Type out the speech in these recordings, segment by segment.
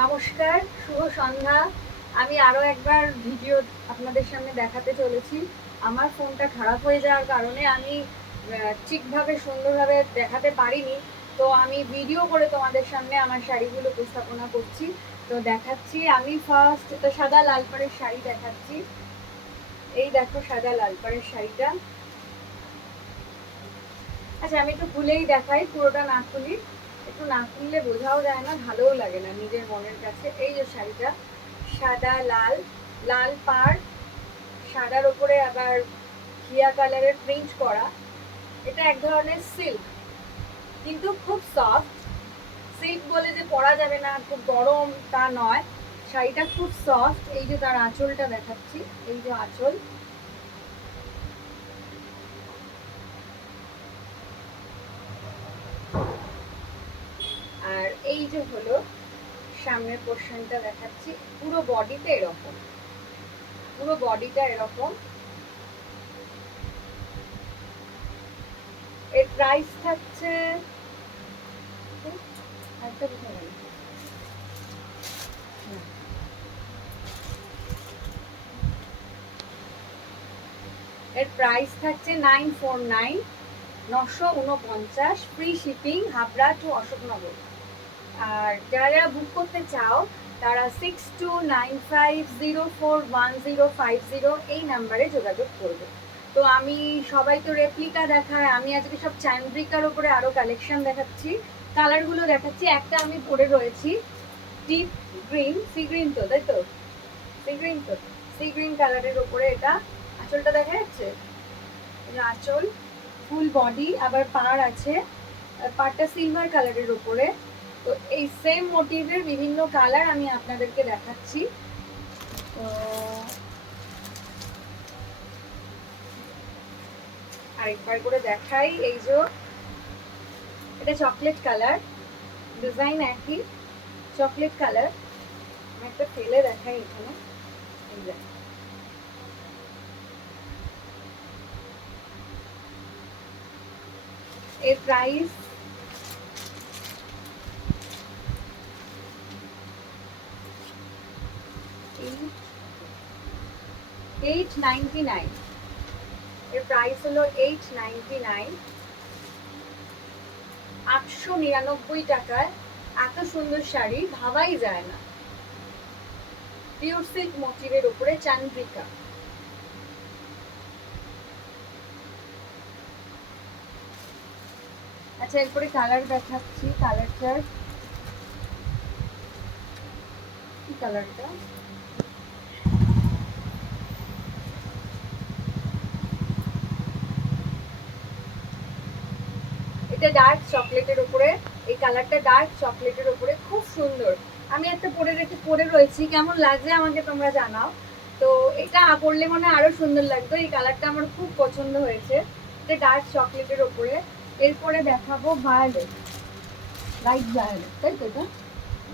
নমস্কার, শুভ সন্ধ্যা। আমি আরও একবার ভিডিও আপনাদের সামনে দেখাতে চলেছি। আমার ফোনটা খারাপ হয়ে যাওয়ার কারণে আমি ঠিকভাবে সুন্দরভাবে দেখাতে পারিনি। তো আমি ভিডিও করে তোমাদের সামনে আমার শাড়িগুলো উপস্থাপনা করছি। তো দেখাচ্ছি, আমি ফার্স্ট এটা সাদা লাল পাড়ের শাড়ি দেখাচ্ছি। এই দেখো সাদা লাল পাড়ের শাড়িটা। আচ্ছা, আমি একটু খুলেই দেখাই, পুরোটা না খুলি। একটু না খুললে বোঝাও যায় না, ভালোও লাগে না নিজের মনের কাছে। এই যে শাড়িটা সাদা লাল, লাল পাড়, সাদার উপরে আবার ঘিয়া কালারের প্রিন্ট করা। এটা এক ধরনের সিল্ক, কিন্তু খুব সফট। সিল্ক বলে যে পরা যাবে না, খুব গরম তা নয়। শাড়িটা খুব সফট। এই যে তার আঁচলটা দেখাচ্ছি, এই যে আঁচল, আর এই যে হলো সামনের পোর্শনটা দেখাচ্ছি। পুরো বডিতে এরকম, পুরো বডিটা এরকম। এর প্রাইস থাকছে, এর প্রাইস থাকছে 949, 949, free shipping, Habra to Ashoknagar. আর যারা যারা বুক করতে চাও তারা 6295041050 এই নাম্বারে যোগাযোগ করবে। তো আমি সবাই তো রেপ্লিকা দেখায়, আমি আজকে সব চান্দ্রিকার ওপরে আরো কালেকশন দেখাচ্ছি, কালারগুলো দেখাচ্ছি। একটা আমি পরে রয়েছি ডিপ গ্রিন, সি গ্রিন, তো তাই তো, সি গ্রিন, তো সি গ্রিন কালারের ওপরে। এটা আঁচলটা দেখা যাচ্ছে, আঁচল, ফুল বডি, আবার পাড় আছে, পাড়টা সিলভার কালারের ওপরে। তো এই সেম মোটিভের বিভিন্ন কালার আমি আপনাদেরকে দেখাচ্ছি। তো আরেকবার করে দেখাই। এই যে এটা চকলেট কালার, ডিজাইন একই, চকলেট কালার। আমি একটা ফেলে দেখাই এখানে। এর প্রাইস 899। এর প্রাইস হলো 899, 899 টাকায় এত সুন্দর শাড়ি ভাবাই যায় না। পিওর সিল্ক মোটিভের উপরে চান্দ্রিকা। আচ্ছা, এরপরে কালার দেখাচ্ছি। কালারটার কি কালারটা, এটা ডার্ক চকলেটের উপরে। এই কালারটা ডার্ক চকলেটের উপরে, খুব সুন্দর। আমি একটা পরে রয়েছি, কেমন লাগছে আমাকে তোমরা জানাও। তো এটা পরলে মনে আরো সুন্দর লাগতো। এই কালারটা আমার খুব পছন্দ হয়েছে। এটা ডার্ক চকলেটের উপরে। এরপরে দেখাবো ভায়োলেট, লাইট ভায়োলেট, তাই তো, এটা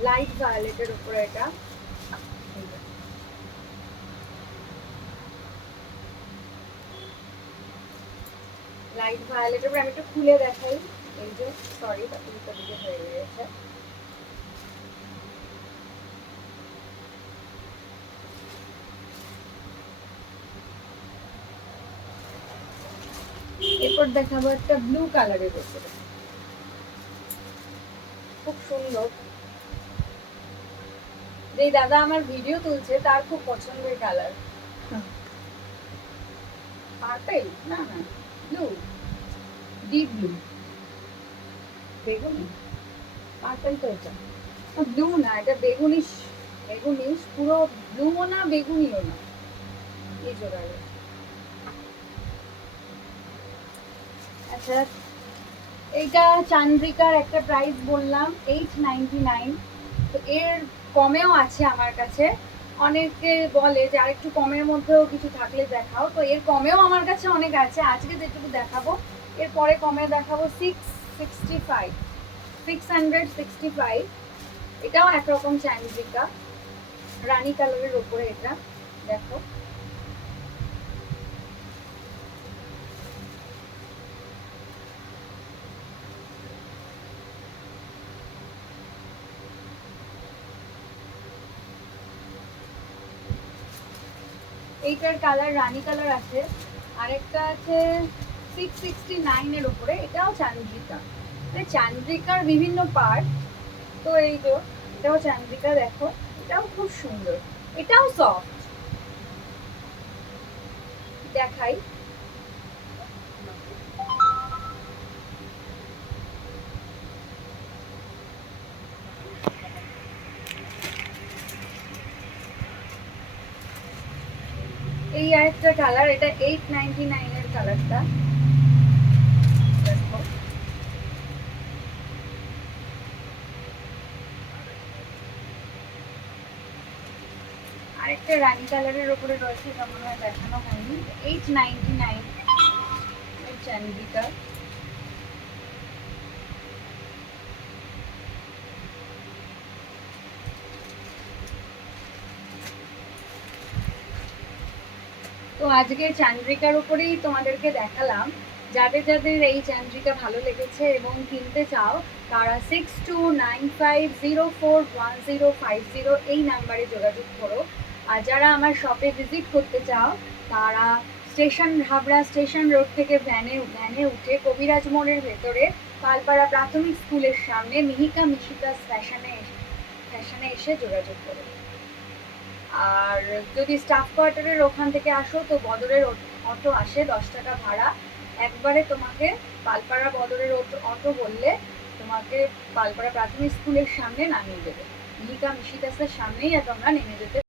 লাইট ভায়োলেটের উপরে। এটা লাইট ভায়োলেটের উপরে। আমি একটু খুলে দেখাই। এই যে, সরি, উল্টো দিকে হয়ে গেছে। এরপর দেখাবো একটা ব্লু কালারের উপরে, খুব সুন্দর। যে দাদা আমার ভিডিও তুলছে তার খুব পছন্দের কালার। পার্পল না, না, ব্লু, ডিপ ব্লু, বেগুনি, পার্পল তো এটা, ব্লু না, এটা বেগুনিশ, বেগুনিশ, পুরো ব্লুও না বেগুনিও না, এই জোড়ালে। আচ্ছা, এইটা চান্দ্রিকার একটা প্রাইস বললাম 899। তো এর কমেও আছে আমার কাছে। অনেকে বলে যে আরেকটু কমের মধ্যেও কিছু থাকলে দেখাও, তো এর কমেও আমার কাছে অনেক আছে। আজকে যেটুকু দেখাবো, এরপরে কমে দেখাবো 665, 665। এটাও একরকম চান্দ্রিকা, রানী কালারের ওপরে। এটা দেখো, এইটার কালার রানী কালার আছে, আরেকটা আছে 669 উপরে, এটাও চান্দ্রিকা, মানে চান্দ্রিকার বিভিন্ন পার্ট। তো এই যে এটাও চান্দ্রিকা, দেখো এটাও খুব সুন্দর, এটাও সফট। দেখাই, এই আরেকটা কালার, এটা 899 এর কালারটা, দেখো আরেকটা রানী কালারের উপরে রয়েছে, এটা মনে হয় দেখানো হয়নি, 899 এর চান্দ্রিকা। তো আজকে চান্দ্রিকার উপরেই তোমাদেরকে দেখালাম। যাদের যাদের এই চান্দ্রিকা ভালো লেগেছে এবং কিনতে চাও তারা 6295041050 এই নাম্বারে যোগাযোগ করো। আর যারা আমার শপে ভিজিট করতে চাও তারা হাবড়া স্টেশন রোড থেকে ভ্যানে উঠে কবিরাজ মোড়ের ভেতরে পালপাড়া প্রাথমিক স্কুলের সামনে মিহিকা মিশিকাস ফ্যাশনে এসে যোগাযোগ করো। আর যদি স্টাফ কোয়ার্টারের ওখান থেকে আসো তো বদরের অটো আসে, 10 টাকা ভাড়া, একবারে তোমাকে পালপাড়া বদরের অটো বললে তোমাকে পালপাড়া প্রাথমিক স্কুলের সামনে নামিয়ে দেবে, মিহিকা মিশিদাসের সামনেই তোমরা নেমে যেতে